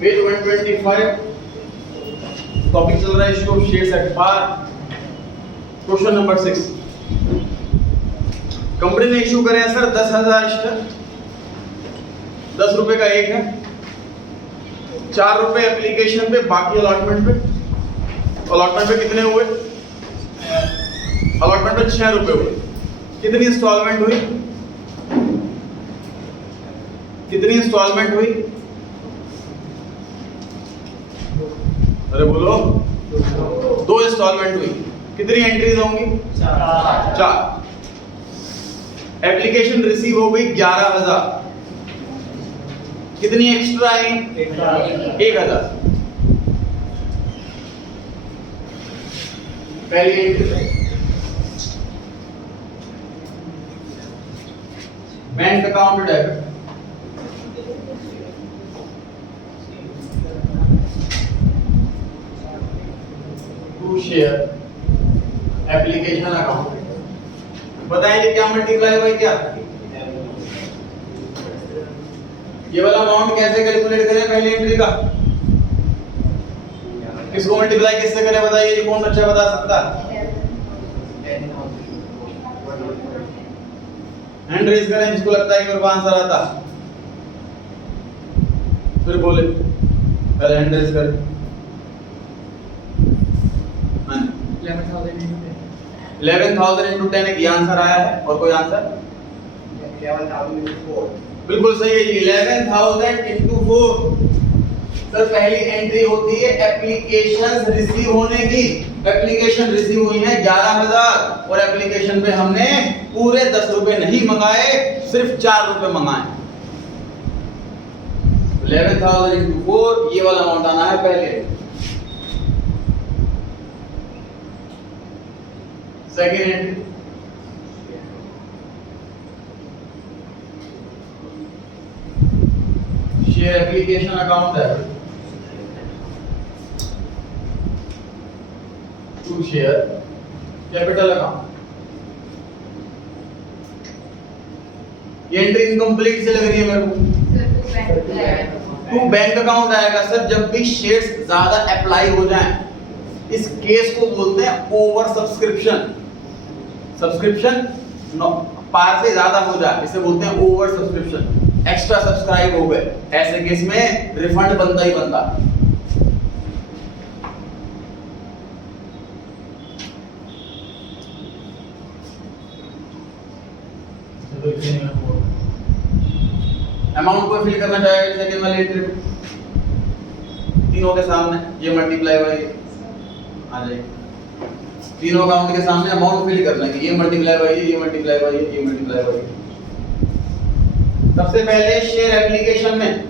Page 125 topic चल रहा है issue of shares at par. Question number 6, company ने इशू करे हैं सर 10,000 शेयर, 10 रुपए का एक है, 4 रुपए एप्लीकेशन पे, बाकी अलॉटमेंट पे। अलॉटमेंट पे कितने हुए? अलॉटमेंट पे 6 रुपए हुए। कितनी इंस्टॉलमेंट हुई? कितनी इंस्टॉलमेंट हुई? अरे बोलो। 2 इंस्टॉलमेंट हुई। कितनी एंट्रीज होंगी? 4। एप्लीकेशन रिसीव हो गई 11,000। कितनी एक्स्ट्रा आई? 1,000। पहली entry bank account debit, to share application account. बताइए क्या मल्टीप्लाई हुआ क्या? ये वाला अमाउंट कैसे कैलकुलेट करें पहली एंट्री का? किसको मल्टीप्लाई किससे करें बताइए, ये कौन बच्चा बता सकता है? हैंड रेज करें जिसको लगता है कि मेरे को आंसर आता। फिर बोले, पहले हैंड रेज करें। 11,000 into 10 एक आंसर आया है। और कोई आंसर? 11,000 into 4। बिल्कुल सही है जी, 11,000 into 4। सर पहली एंट्री होती है एप्लीकेशन रिसीव होने की। एप्लीकेशन रिसीव हुई है 11,000 और एप्लीकेशन पे हमने पूरे 10 रुपए नहीं मंगाए, सिर्फ 4 रुपए मंगाए। 11,000 into 4, ये वाला अमाउंट आना है पहले। Second entry share application account है, टू शेयर कैपिटल अकाउंट। ये एंट्री इनकम्प्लीट से लग रही है मेरे को। टू बैंक अकाउंट आएगा सर जब भी शेयर्स ज्यादा अप्लाई हो जाएं। इस केस को बोलते हैं ओवर सब्सक्रिप्शन। सब्सक्रिप्शन पार से ज्यादा हो जाए इसे बोलते हैं ओवर सब्सक्रिप्शन। एक्स्ट्रा सब्सक्राइब हो गए, ऐसे केस में रिफंड बनता ही बनता। अमाउंट को फिल करना चाहेगा सेकंड वाली एंट्री में, तीनों के सामने ये मल्टीप्लाई बाय आ जाएगी। तीनों अकाउंट के सामने अमाउंट फिल करना है, ये मल्टीप्लाई बाय ये मल्टीप्लाई बाय ये मल्टीप्लाई बाय। सबसे पहले शेयर एप्लीकेशन में,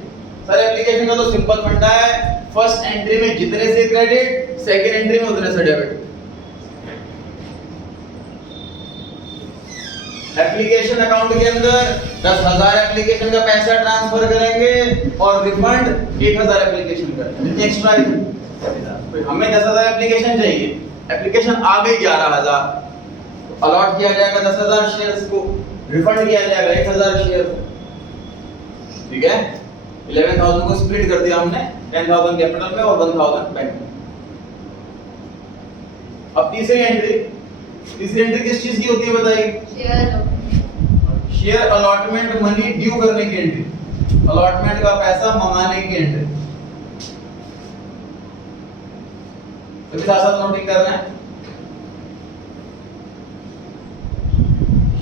सर एप्लीकेशन का तो सिंपल फंडा है, फर्स्ट एंट्री में जितने से क्रेडिट, सेकंड एंट्री में उतने से डेबिट। एप्लीकेशन अकाउंट के अंदर 10,000 एप्लीकेशन का पैसा ट्रांसफर करेंगे और रिफंड 1,000 एप्लीकेशन का। जितनी एक्स्ट्रा हमें 10,000 एप्लीकेशन चाहिए, एप्लीकेशन आ गई 11,000, अलॉट किया जाएगा 10,000 शेयर्स को, रिफंड किया जाएगा 1,000 शेयर। ठीक है, 11,000 को स्प्लिट कर दिया हमने, 10,000 कैपिटल में और 1,000 बैंक में। अब तीसरी एंट्री किस चीज की होती है बताइए? शेयर अलॉटमेंट मनी ड्यू करने की एंट्री, अलॉटमेंट का पैसा मंगाने की एंट्री। तो साथ साथ नोटिंग कर रहे हैं।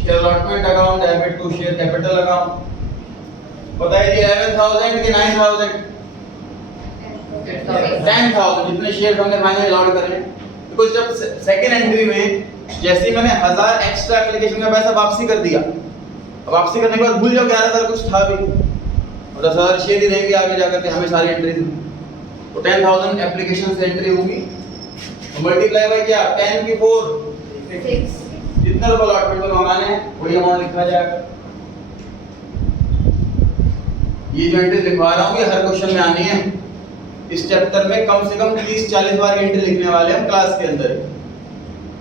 Share allotment account debit to share capital account. बताइए 11,000 कि 9,000? 10,000 जितने शेयर हमने फाइनली अलॉट कर लिए। बिकॉज़ जब सेकंड एंट्री में जैसे ही मैंने 1,000 एक्स्ट्रा एप्लीकेशन का पैसा वापसी कर दिया, अब वापसी करने के बाद भूल जाओ 11,000 कुछ था भी और 10,000 शेयर ही रहेंगे आगे जाकर के हमें सारी एंट्रीज में। तो 10,000 एप्लीकेशन से एंट्री होगी, मल्टीप्लाई बाय क्या? 10 की 4 6। जितना रुपए अलॉटमेंट में मंगाने हैं वही अमाउंट लिखा जाएगा। ये जो एंट्री लिखवा रहा हूँ ये हर क्वेश्चन में आनी है। इस चैप्टर में कम से कम 30-40 बार एंट्री लिखने वाले हैं क्लास के अंदर,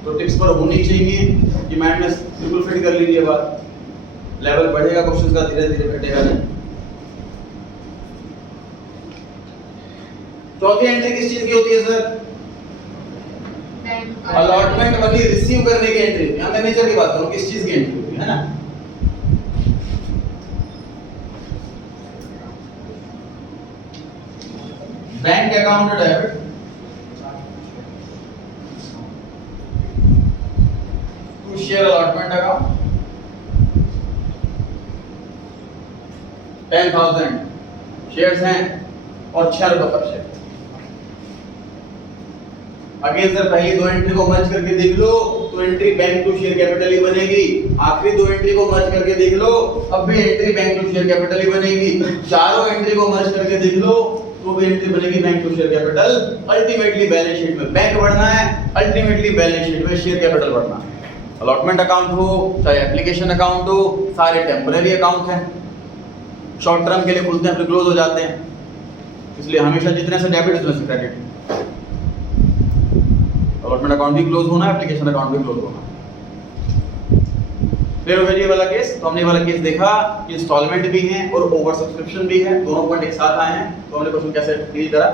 तो टिप्स पर होनी चाहिए। ये माइंड में बिल्कुल फिट कर लीजिए बात। लेवल बढ़ेगा क्वेश्चंस का, धीरे धीरे घटेगा नहीं। चौथी एंट्री किस चीज की होती है सर? अलॉटमेंट मनी रिसीव करने की एंट्री। यहां मैं नेचर की बात करूं, किस चीज की एंट्री होती है ना? Bank account debit to share allotment account 10,000 shares हैं और 6 रुपए पर शेयर। अगेन सर पहली दो एंट्री को मर्ज करके देख लो तो entry bank to share capital ही बनेगी। आखिरी दो एंट्री को मर्ज करके देख लो अब भी entry bank to share capital ही बनेगी। चारों एंट्री को मर्ज करके देख लो तो भी एंट्री बनेगी bank to share capital. Ultimately balance sheet में बैंक बढ़ना है, अल्टीमेटली बैलेंस शीट में शेयर कैपिटल बढ़ना है। अलॉटमेंट अकाउंट हो चाहे एप्लीकेशन अकाउंट हो, सारे टेम्पररी अकाउंट हैं, शॉर्ट टर्म के लिए खुलते हैं फिर क्लोज हो जाते हैं, इसलिए हमेशा जितने से डेबिट उतने से क्रेडिट। अलॉटमेंट अकाउंट भी क्लोज होना है, एप्लीकेशन अकाउंट भी क्लोज होना है। फिर हो गया ये वाला केस। तो हमने ये वाला केस देखा कि इंस्टॉलमेंट भी है और ओवर सब्सक्रिप्शन भी है, दोनों पॉइंट एक साथ आए हैं। तो हमने क्वेश्चन कैसे डील करा,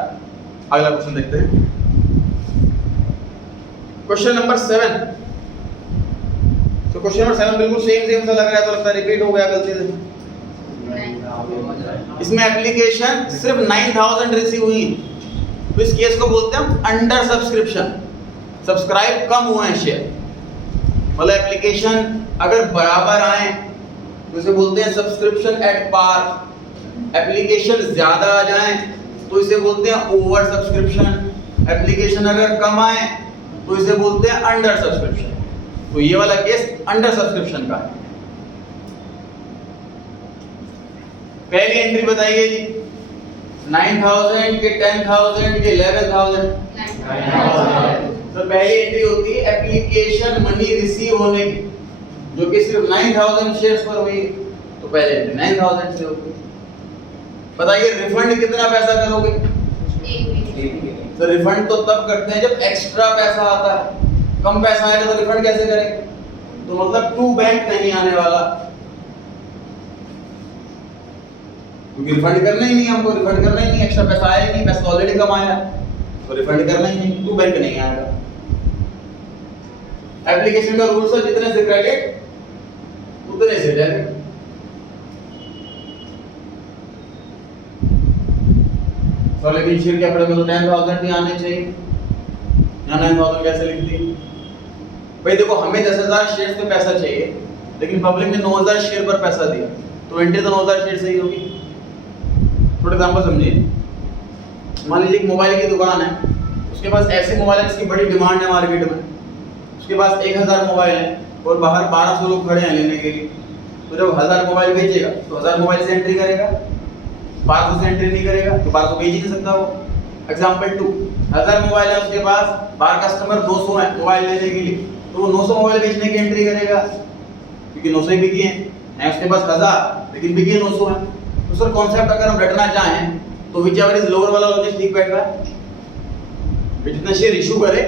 अगला क्वेश्चन देखते हैं। Question number 7। तो क्वेश्चन नंबर 7 बिल्कुल सेम सा लग रहा है, तो लगता है रिपीट हो गया गलती से। इसमें एप्लीकेशन सिर्फ 9,000 रिसीव हुई, तो इस केस को बोलते हैं हम अंडर सब्सक्रिप्शन। सब्सक्राइब कम हुए हैं शेयर, मतलब एप्लीकेशन अगर बराबर आए तो इसे बोलते हैं सब्सक्रिप्शन एट पार। एप्लीकेशन ज्यादा आ जाए तो इसे बोलते हैं ओवर सब्सक्रिप्शन। एप्लीकेशन अगर कम आए तो इसे बोलते हैं अंडर सब्सक्रिप्शन। तो ये वाला केस अंडर सब्सक्रिप्शन का है। पहली एंट्री बताइए जी, 9,000 के 10,000 के 11,000। तो पहली एंट्री होती है एप्लीकेशन मनी रिसीव होने की, जो कि सिर्फ 9,000 शेयर्स पर हुई। तो पहले एंट्री 9,000 से होती है। बताइए रिफंड कितना पैसा करोगे? तो रिफंड तो तब करते हैं जब एक्स्ट्रा पैसा आता है, कम पैसा आएगा तो रिफंड कैसे करेंगे? तो मतलब टू बैंक नहीं आने वाला, क्योंकि रिफंड करना ही नहीं, हमको रिफंड करना ही नहीं, एक्स्ट्रा पैसा आया ही नहीं, पैसा ऑलरेडी कमाया तो रिफंड करना ही नहीं, टू बैंक नहीं आएगा। एप्लीकेशन का रूल्स है जितने से क्रेडिट उतने से डेबिट। तो लेकिन शेयर कैपिटल में तो 10,000 ही आने चाहिए, यहाँ 9,000 कैसे लिख दी? भाई देखो हमें 10,000 शेयर पे पैसा चाहिए, लेकिन पब्लिक ने 9,000 शेयर पर पैसा दिया, तो एंट्री तो 9,000 शेयर सही होगी। थोड़ा एग्जांपल समझिए, मान लीजिए एक मोबाइल की दुकान है, उसके पास ऐसे मोबाइल है जिसकी बड़ी डिमांड है मार्केट में, उसके पास 1,000 मोबाइल है और बाहर 1,200 लोग खड़े हैं लेने के लिए। तो जब 1,000 मोबाइल बेचेगा तो 1,000 मोबाइल से एंट्री करेगा, 500 से एंट्री नहीं करेगा, तो 1200 बेच ही नहीं सकता वो। एग्जांपल 2, 1,000 मोबाइल है उसके पास, बाहर कस्टमर 200 है मोबाइल लेने के लिए, तो वो 900 मोबाइल बेचने की एंट्री करेगा, क्योंकि 900 ही बिकी हैं, उसके पास 1,000 लेकिन बिकी 900 है। तो सर कॉन्सेप्ट अगर हम रटना चाहें तो विच एवर इज लोअर वाला लॉजिक ठीक बैठ रहा है। जितने शेयर इशू करे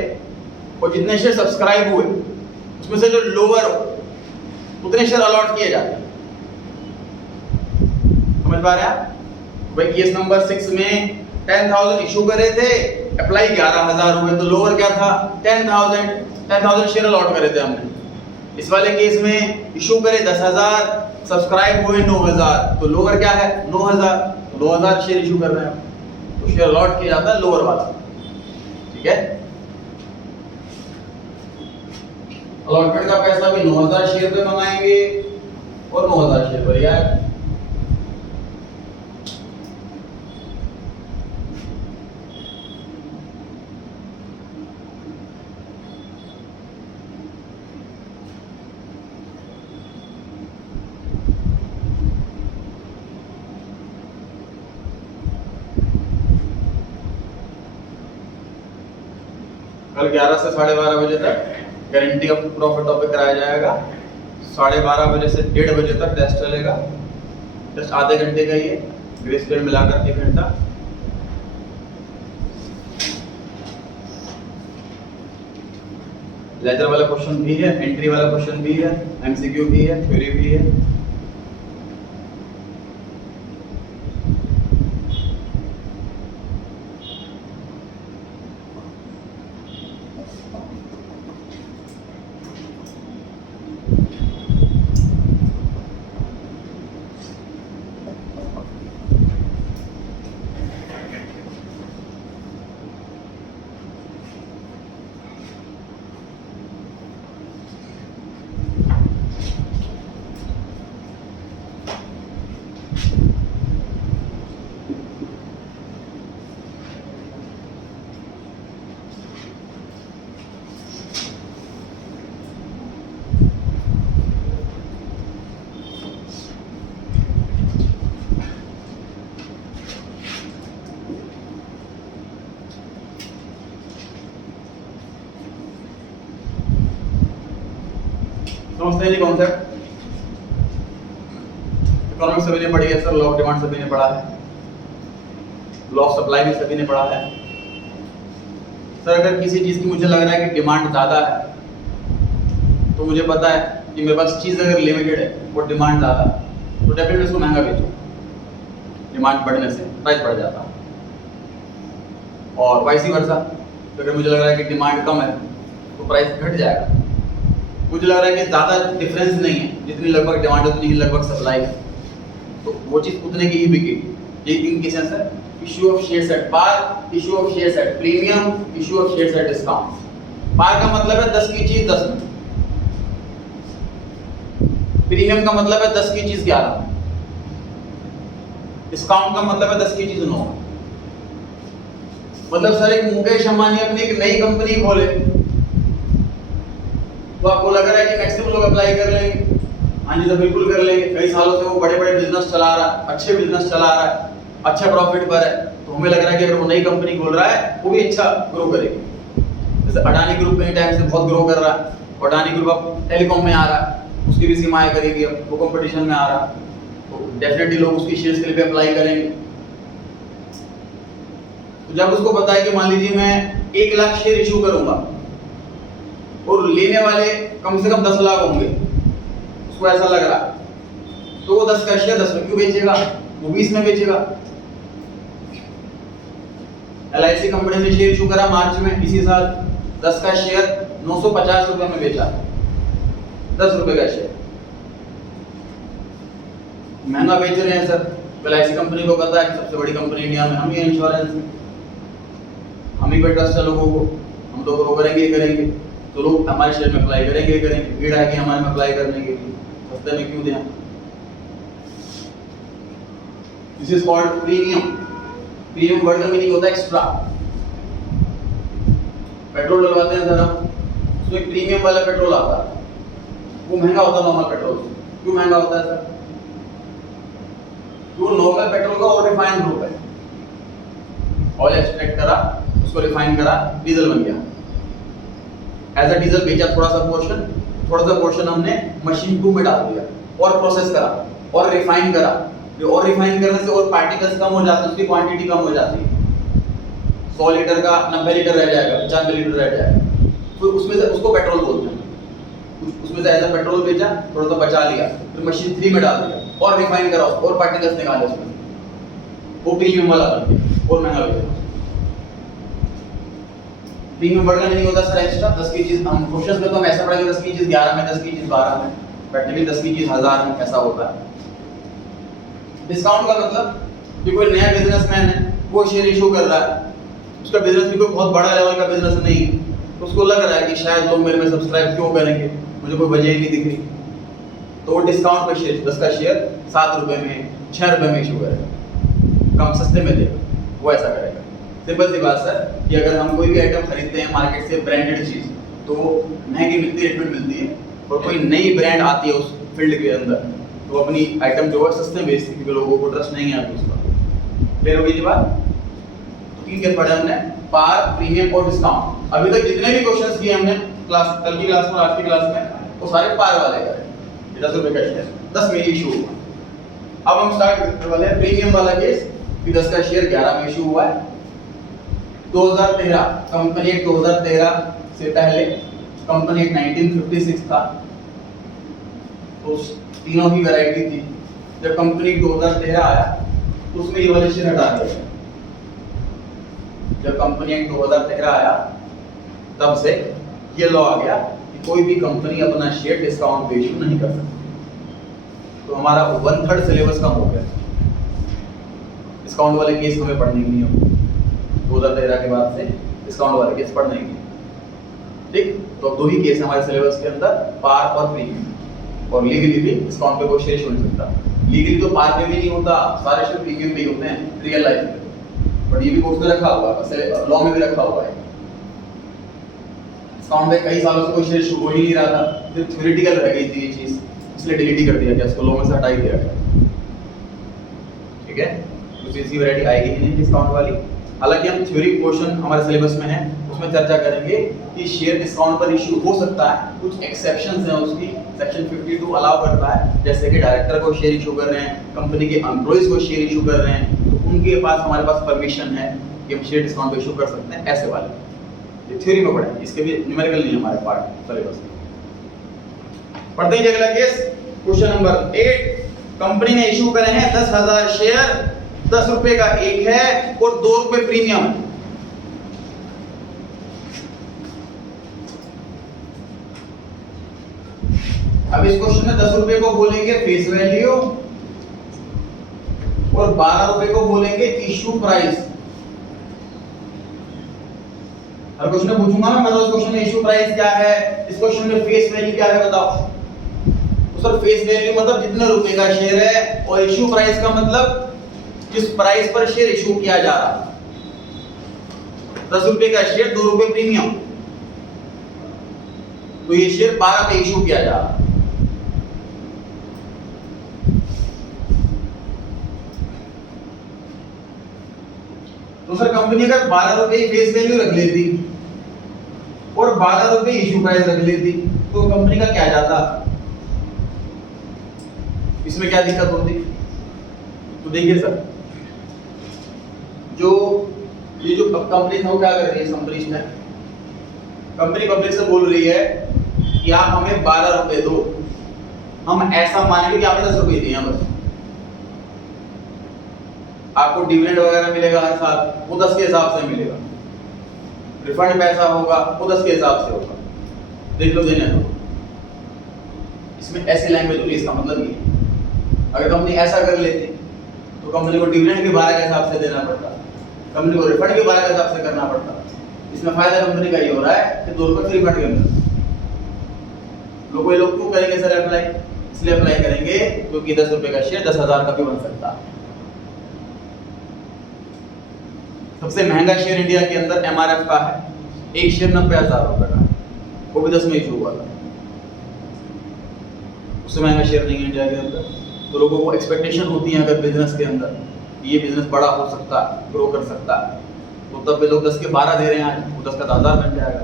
और जितने शेयर सब्सक्राइब हुए उसमें से जो लोअर हो उतने शेयर अलॉट किए जाते हैं। समझ पा रहे हैं आप? भाई केस नंबर 6 में 10,000 इशू करे थे, अप्लाई 11,000 हुए, तो लोअर क्या था? 10,000 शेयर अलॉट करे थे हमने। इस वाले केस में इशू करे 10,000, सब्सक्राइब हुए 9,000, तो लोअर क्या है? 9,000। 9,000 शेयर इशू कर रहे हैं तो शेयर अलॉट किया जाता है लोअर वाला। ठीक है, अलॉटमेंट का पैसा भी 9,000 शेयर पे मंगाएंगे और 9,000 शेयर पर यार। कल 11 से 12:30 बजे तक गारंटी ऑफ प्रॉफिट टॉपिक कराया जाएगा। 12:30 बजे से 1:30 बजे तक टेस्ट चलेगा। जस्ट आधे घंटे का ये ग्रेस पीरियड मिलाकर 1 घंटा। लेजर वाला क्वेश्चन भी है, एंट्री वाला क्वेश्चन भी है, एमसीक्यू भी है, थ्योरी भी है। समझते हैं जी कॉन्सेप्ट? इकोनॉमिक्स सभी ने पढ़ी है सर, लॉ ऑफ डिमांड सभी ने पढ़ा है, लॉ ऑफ सप्लाई भी सभी ने पढ़ा है। सर अगर किसी चीज की मुझे लग रहा है कि डिमांड ज्यादा है, तो मुझे पता है कि मेरे पास चीज अगर लिमिटेड है और डिमांड ज्यादा है, तो डेफिनेटली उसको महंगा बेचूं। डिमांड बढ़ने से प्राइस बढ़ जाता है, और वाइस वर्सा, तो अगर मुझे लग रहा है कि डिमांड कम है तो प्राइस घट जाएगा। मुझे लग रहा है कि ज़्यादा डिफरेंस नहीं है, जितनी लगभग डिमांड है उतनी ही लगभग सप्लाई है, तो वो चीज़ उतने की ही बिकेगी। ये तीन केसेस है, issue of shares at par, issue of shares at premium, issue of shares at discount. Par का मतलब है 10 की चीज 10 में, प्रीमियम का मतलब है 10 की चीज 11 में, डिस्काउंट का मतलब है 10 की चीज 9 में। मतलब सर एक मुकेश अंबानी अपनी एक नई कंपनी खोले तो आपको लग रहा है कि मैक्सिमम लोग अप्लाई कर लेंगे? हाँ जी, तो बिल्कुल कर लेंगे। कई सालों से वो बड़े बड़े बिजनेस चला रहा है, अच्छे बिजनेस चला रहा है, अच्छा प्रॉफिट पर है, तो हमें लग रहा है कि अगर वो नई कंपनी खोल रहा है वो भी अच्छा ग्रो करेगी। जैसे अडानी ग्रुप कई टाइम से बहुत ग्रो कर रहा है, अडानी ग्रुप अब टेलीकॉम में आ रहा है, उसकी भी सीमाएं करेगी, अब वो कंपटीशन में आ रहा है, तो डेफिनेटली लोग उसकी शेयर्स के लिए भी अप्लाई करेंगे। तो जब उसको पता है कि मान लीजिए मैं 1 लाख शेयर इशू करूंगा और लेने वाले कम से कम 10 लाख होंगे, उसको ऐसा लग रहा है, तो वो 10 का शेयर 10 में क्यों बेचेगा? वो 20 में बेचेगा। LIC कंपनी ने शेयर इशू करा मार्च में इसी साल, 10 का शेयर 950 रुपए में बेचा, 10 रुपए का शेयर महंगा बेच रहे हैं सर। LIC कंपनी को पता है कि सबसे बड़ी कंपनी इंडिया में हम ही इंश्योरेंस, हम ही पे ट्रस्ट है लोगों को, हम तो ग्रो करेंगे करेंगे, तो लोग हमारे शेयर में अप्लाई करेंगे करेंगे, भीड़ आएगी हमारे में अप्लाई करने के लिए, सस्ते में क्यों दें? This is called premium. Premium word का मीनिंग होता है एक्स्ट्रा। पेट्रोल डलवाते हैं सर हम, उसमें प्रीमियम वाला पेट्रोल आता है, वो महंगा होता है नॉर्मल पेट्रोल से। क्यों महंगा होता है सर? जो नॉर्मल पेट्रोल का और रिफाइंड ग्रुप है, ऑयल एक्सट्रैक्ट करा, उसको रिफाइन करा, डीजल बन गया। एज अ डीजल बेचा थोड़ा सा पोर्शन हमने मशीन 2 में डाल दिया और प्रोसेस करा और रिफाइन करा, और रिफाइन करने से और पार्टिकल्स कम हो जाते हैं, उसकी क्वांटिटी कम हो जाती है। 100 लीटर का 90 लीटर रह जाएगा, 95 लीटर रह जाएगा, तो उसमें से उसको पेट्रोल बोलते हैं। उसमें से एज अ पेट्रोल बेचा, थोड़ा सा बचा लिया, फिर मशीन 3 में डाल दिया और रिफाइन करा और पार्टिकल्स निकाले उसमें, वो प्रीमियम वाला बन गया और महंगा बेचा। प्रीमियम वर्ड का मीनिंग होता है सर एक्स्ट्रा। 10 की चीज हम क्वेश्चंस में तो हम ऐसा पढ़ेंगे 10 की चीज 11 में, 10 की चीज 12 में, प्रैक्टिकली 10 की चीज 1000 में, ऐसा होता है। डिस्काउंट का मतलब कि कोई नया बिजनेसमैन है, वो शेयर इशू कर रहा है, उसका बिजनेस भी कोई बहुत बड़ा लेवल का बिजनेस नहीं है, तो उसको लग रहा है कि शायद लोग मेरे में सब्सक्राइब क्यों करेंगे, मुझे कोई वजह ही नहीं दिख रही, तो वो डिस्काउंट पे शेयर 10 का शेयर 7 रुपए में 6 रुपए में इशू करेगा, कम सस्ते में देगा, वो ऐसा करेगा। सिंपल सी बात सर कि अगर हम कोई भी आइटम खरीदते हैं मार्केट से, ब्रांडेड चीज, तो महंगी मिलती है, रेट मिलती है, और कोई नई ब्रांड आती है उस फील्ड के अंदर, तो अपनी आइटम जो है सस्ते में बेचती है, क्योंकि लोगों को ट्रस्ट नहीं है उसका। क्लियर हो गई जी बात? तो 3 केस पढ़े हमने, पार, प्रीमियम और डिस्काउंट। अभी तक जितने भी क्वेश्चंस किए हमने क्लास, कल की क्लास में, आज की क्लास में, वो सारे पार वाले करे। 10 रुपए का शेयर 10 में इशू हुआ। अब हम स्टार्ट करने वाले हैं प्रीमियम वाला केस कि 10 का शेयर 11 में इशू हुआ है। 2013 कंपनी एक्ट 2013 से पहले कंपनी एक्ट 1956 था, तो तीनों की वैरायटी थी। जब कंपनी एक्ट 2013 आया तो उसमें ये वाले शेयर हटा दिए। जब कंपनी एक्ट 2013 आया तब से ये लॉ आ गया कि कोई भी कंपनी अपना शेयर डिस्काउंट पे इशू नहीं कर सकती। तो हमारा 1/3 सिलेबस कम हो गया। डिस्काउंट वाले केस हमें पढ़ने की नहीं होगी 2013 के बाद से, डिस्काउंट वाले केस पढ़ने की। ठीक, तो अब 2 ही केस हमारे सिलेबस के अंदर, पार और प्रीमियम। और लीगली भी डिस्काउंट पे कोई शेयर इशू नहीं सकता। लीगली तो पार पे भी नहीं होता, सारे शेयर प्रीमियम पे ही होते हैं रियल लाइफ में, बट ये भी कोर्स में रखा हुआ है, लॉ में भी रखा हुआ है। डिस्काउंट पे कई सालों से कोई शेयर इशू हो ही नहीं रहा था, फिर थ्योरेटिकल रह गई थी ये चीज, इसलिए डिलीट ही कर दिया गया, इसको लॉ में से हटा ही दिया गया। ठीक है, कुछ ऐसी वैरायटी आएगी ही नहीं डिस्काउंट वाली। हालांकि हम थ्योरी पोर्शन हमारे सिलेबस में है, उसमें चर्चा करेंगे कि शेयर डिस्काउंट पर इशू हो सकता है, कुछ एक्सेप्शंस हैं उसकी, सेक्शन 52 अलाउ करता है, जैसे कि डायरेक्टर को शेयर इशू कर रहे हैं, कंपनी के एम्प्लॉइज को शेयर इशू कर रहे हैं, तो उनके पास हमारे पास परमिशन है कि हम शेयर डिस्काउंट इशू कर सकते हैं, ऐसे वाले। ये थ्योरी में पढ़ा है, इसके भी न्यूमेरिकल नहीं है हमारे पार्ट सिलेबस में। पढ़ते हैं अगला केस, क्वेश्चन नंबर 8। कंपनी ने इशू करे हैं 10,000 शेयर, 10 रुपए का एक है और 2 रुपए प्रीमियम है। अब इस क्वेश्चन में 10 रुपए को बोलेंगे फेस वैल्यू और 12 रुपए को बोलेंगे इशू प्राइस। हर क्वेश्चन में पूछूंगा मैं, मतलब इस क्वेश्चन में इशू प्राइस क्या है, इस क्वेश्चन में फेस वैल्यू क्या है, बताओ। तो सर फेस वैल्यू मतलब जितने रुपए का शेयर है, और इशू प्राइस का मतलब किस प्राइस पर शेयर इशू किया जा रहा है। 10 रुपए का शेयर, 2 रुपए प्रीमियम, तो ये शेयर 12 पे इशू किया जा रहा है। तो सर कंपनी अगर 12 रुपए फेस वैल्यू रख लेती और 12 रुपए इशू प्राइस रख लेती तो कंपनी का क्या जाता, इसमें क्या दिक्कत होती। तो देखिए सर, ये जो कंपनी है वो क्या कर रही है, कंपनी पब्लिक से बोल रही है कि आप हमें 12 रुपए दो, हम ऐसा मानेंगे कि आपने 10 रुपए दिए हैं, बस आपको डिविडेंड वगैरह मिलेगा हर साल, वो 10 के हिसाब से मिलेगा, रिफंड पैसा होगा वो 10 के हिसाब से होगा, देख लो देने दो। इसमें ऐसी लैंग्वेज होगी, इसका मतलब ये अगर कंपनी ऐसा कर लेती तो कंपनी को डिविडेंड भी 12 के हिसाब से देना पड़ता, कंपनी को रिफंड भी 12 के हिसाब से करना पड़ता। इसमें फायदा कंपनी का ये हो रहा है कि 2 रुपए फ्री फंड के अंदर लोग क्यों करेंगे सर अप्लाई, इसलिए अप्लाई करेंगे क्योंकि 10 रुपए का शेयर 10,000 का भी बन सकता है। सबसे महंगा शेयर इंडिया के अंदर एमआरएफ का है, एक शेयर 90,000 रुपए का, वो भी 10 में इशू हुआ था। उससे महंगा शेयर नहीं है इंडिया के अंदर। तो लोगों को एक्सपेक्टेशन होती है अगर बिजनेस के अंदर ये बिजनेस बड़ा हो सकता है, ग्रो कर सकता है, तो तब भी लोग 10 के 12 दे रहे हैं, आज वो 10 का 10,000 बन जाएगा।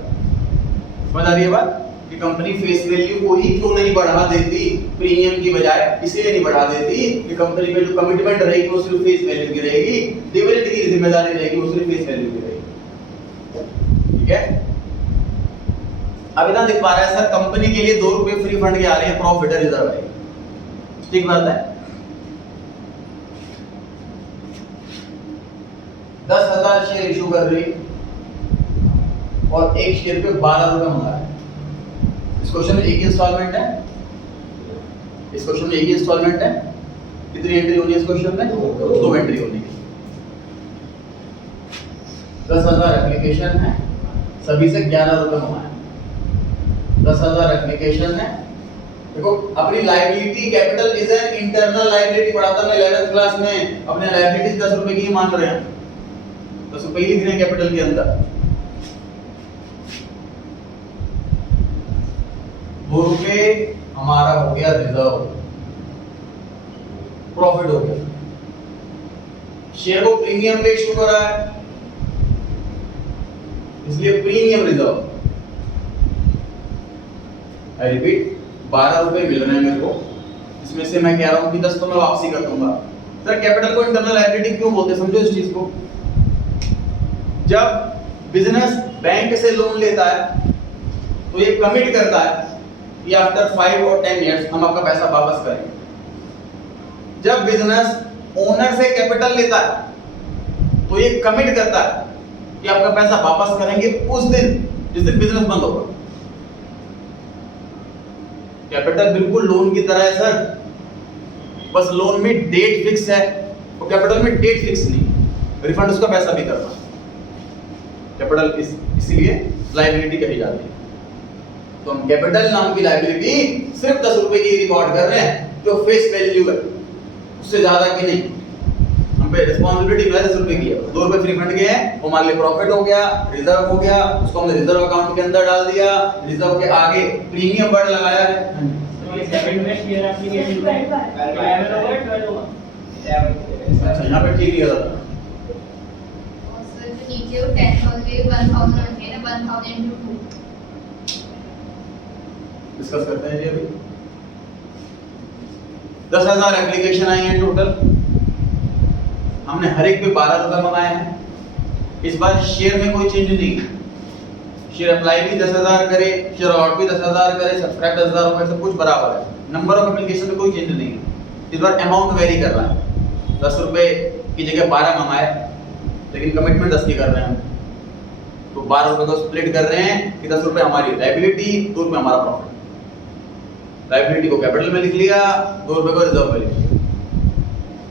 समझ आ रही है बात कि कंपनी फेस वैल्यू को ही क्यों नहीं बढ़ा देती प्रीमियम की बजाय, इसलिए नहीं बढ़ा देती कि कंपनी में जो कमिटमेंट रहेगी वो सिर्फ फेस वैल्यू की रहेगी, डिविडेंड की जिम्मेदारी रहेगी वो सिर्फ फेस वैल्यू की रहेगी। ठीक है, अब इतना दिख पा रहा है सर कंपनी के लिए 2 रुपए फ्री फंड के आ रहे हैं, प्रॉफिट रिजर्व है, ठीक बात है। 10,000 शेयर इशू कर रही और एक शेयर पे 12 रुपए मंगा है। इस क्वेश्चन में एक इंस्टॉलमेंट है, इस क्वेश्चन में एक ही इंस्टॉलमेंट है, कितनी एंट्री होनी है इस क्वेश्चन में, 2 एंट्री होनी है। 10,000 एप्लीकेशन है, सभी से 11 रुपए मंगाए। 10,000 एप्लीकेशन है, देखो अपनी liability capital is an internal liability पढ़ा था मैं 11th क्लास में, अपने लायबिलिटी 10 रुपए की ही मान रहे हैं, 10 रुपए ही लिख रहे हैं कैपिटल के अंदर। 2 रुपए हमारा हो गया रिजर्व, प्रॉफिट हो गया। शेयर को प्रीमियम पे इशू करा है, इसलिए प्रीमियम रिजर्व। आई रिपीट, 12 रुपए मिल रहे हैं मेरे को, इसमें से मैं कह रहा हूं कि 10 तो मैं वापसी कर दूंगा। सर कैपिटल को इंटरनल लायबिलिटी क्यों बोलते हैं, समझो इस चीज को। जब बिजनेस बैंक से लोन लेता है तो ये कमिट करता है कि आफ्टर 5 और 10 इयर्स हम आपका पैसा वापस करेंगे। जब बिजनेस ओनर से कैपिटल लेता है तो ये कमिट करता है कि आपका पैसा वापस करेंगे उस दिन जिस दिन बिजनेस बंद होगा। कैपिटल बिल्कुल लोन की तरह है सर, बस लोन में डेट फिक्स है और कैपिटल में डेट फिक्स नहीं, रिफंड उसका पैसा भी करना। कैपिटल इसीलिए लायबिलिटी कही जाती है। तो हम कैपिटल नाम की लायबिलिटी सिर्फ 10 रुपए की रिकॉर्ड कर रहे हैं जो फेस वैल्यू है, उससे ज्यादा की नहीं। हम पे रिस्पांसिबिलिटी 10 रुपए की है, 2 रुपए फ्री फंड के हैं, वो हमारे लिए प्रॉफिट हो गया, रिजर्व हो गया, उसको हमने रिजर्व अकाउंट के अंदर डाल दिया, रिजर्व के आगे प्रीमियम वर्ड लगाया है। अच्छा यहाँ पे ठीक लिया था नीचे 10,000 1,000 है ना, 1,000 into 2 डिस्कस करते हैं जी अभी। 10,000 एप्लीकेशन आई हैं टोटल, हमने हर एक पे 12 रुपए मंगाए हैं। इस बार शेयर में कोई चेंज नहीं, शेयर अप्लाई भी 10,000 करे, शेयर आउट भी 10,000 करे, सब्सक्राइब 10,000 रुपए, सब कुछ बराबर है। नंबर ऑफ एप्लीकेशन में कोई चेंज नहीं है। इस बार अमाउंट वेरी कर रहा है, 10 रुपए की जगह 12 मंगाए, लेकिन कमिटमेंट 10 की कर रहे हैं हम। तो 12 रुपए को स्प्लिट कर रहे हैं कि 10 रुपए हमारी लायबिलिटी, 2 रुपए हमारा प्रॉफिट। लायबिलिटी को कैपिटल में लिख लिया, 2 रुपए को रिजर्व में लिख लिया।